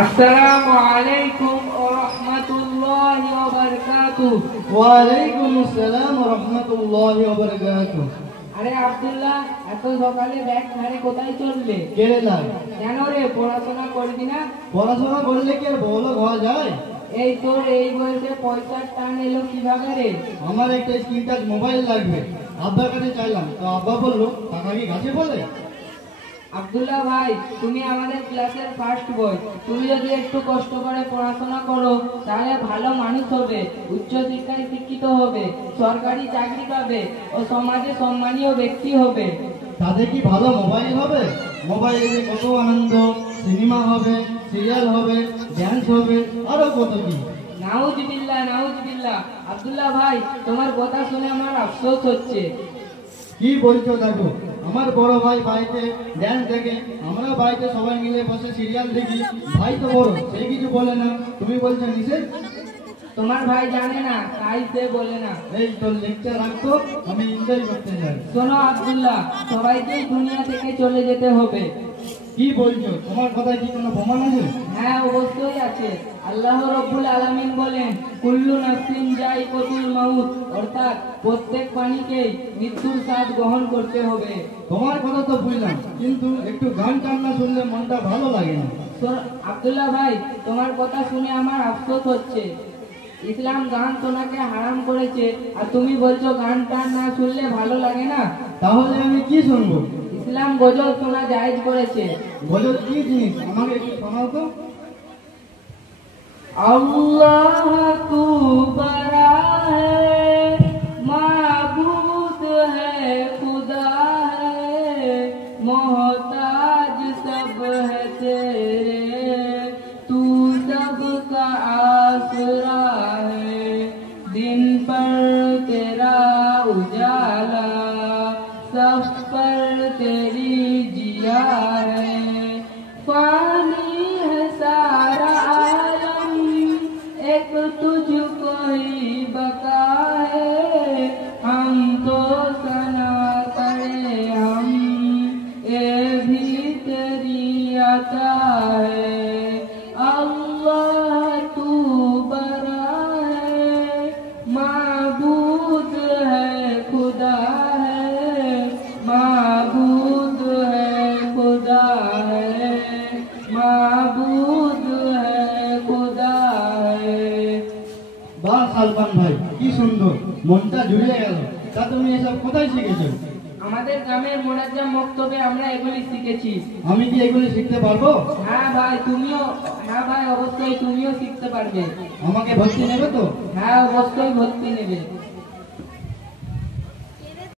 আসসালামু আলাইকুম ওয়া রাহমাতুল্লাহি ওয়া বারাকাতুহু। ওয়া আলাইকুম আসসালাম ওয়া রাহমাতুল্লাহি ওয়া বারাকাতুহু। আরে আব্দুল্লাহ, এত সকালে ব্যাগ ছাড়ে কোথায় চললে? কেরালা। কেন রে, পড়াশোনা করবি না? পড়াশোনা করলে কি আর বড়লোক হওয়া যায়? এই তোর এই বয়সে পয়সার টান এলো কিভাবে রে? আমার একটা স্ক্রিন টাচ মোবাইল লাগবে, আব্বার কাছে চাইলাম, তো আব্বা বললো টাকা কি গাছে বলে। আব্দুল্লাহ ভাই, তুমি আমাদের ক্লাসের ফার্স্ট বয়। তুমি যদি একটু কষ্ট করে পড়াশোনা করো তাহলে ভালো মানুষ হবে, উচ্চ শিক্ষায় শিক্ষিত হবে, সরকারি চাকরি পাবে ও সমাজে সম্মানীয় ব্যক্তি হবে। তাতে কি ভালো মোবাইল হবে? মোবাইলে কত আনন্দ, সিনেমা হবে, সিরিয়াল হবে, ড্যান্স হবে, আরো কত কি। নাউজুবিল্লাহ, নাউজুবিল্লাহ। আব্দুল্লাহ ভাই, তোমার কথা শুনে আমার আফসোস হচ্ছে। কি বলছো দেখো, আমার বড় ভাই বাড়িতে ড্যান্স দেখে, আমরা বাড়িতে সবাই মিলে বসে সিরিয়াল দেখি। ভাই তো বড়, সে কিছু বলে না, তুমি বলছো নিষেধ। তোমার ভাই জানে না তাই সে বলে না। এই তোর লেকচার রাখতো, আমি এনজয় করতে চাই। শোনো আব্দুল্লাহ, সবাইকেই দুনিয়া থেকে চলে যেতে হবে। কি বলছো, তোমার কথায় কি কোনো প্রমাণ আছে? হ্যাঁ, অবশ্যই আছে। আল্লাহ রাব্বুল আলামিন বলেন, কুল্লু নাফসিন যায়িকাতুল মাউত, অর্থাৎ প্রত্যেক প্রাণীকেই মৃত্যুর স্বাদ গ্রহণ করতে হবে। তোমার কথা তো বুঝলাম, কিন্তু একটু গান টান না শুনলে মনটা ভালো লাগে না। আব্দুল্লাহ ভাই, তোমার কথা শুনে আমার আফসোস হচ্ছে। ইসলাম গান শোনাকে হারাম করেছে, আর তুমি বলছো গান টান না শুনলে ভালো লাগে না। তাহলে আমি কি শুনবো? ইসলাম গজল শোনা জায়েজ করেছে। গজল কি জিনিস, আমাকে একটু শোনাও তো। अल्लाह तू बड़ा है, माबूद है, खुदा है, मोहताज सब है तेरे, तू सबका आसरा है, दिन पर तेरा उजाला, सब पर तेरी जिया है, पानी है सारा आलम, एक तुझको ही बका है, हम तो सना करे हम, ये भी तेरी अता है। अल्लाह तू बड़ा है, माबूद है, खुदा है, माबूद है, खुदा है, माबूद है, खुदा है। বাহ সালমান ভাই, কি সুন্দর, মনটা জুড়ে গেল। তা তুমি এসব কোথায় শিখেছো? আমাদের গ্রামের মোনাজ্জাম মক্তবে আমরা এগুলি শিখেছি। আমি কি এগুলি শিখতে পারবো? হ্যাঁ ভাই, হ্যাঁ ভাই, অবশ্যই তুমিও শিখতে পারবে। আমাকে ভর্তি নেবে তো? হ্যাঁ, অবশ্যই ভর্তি নেবে।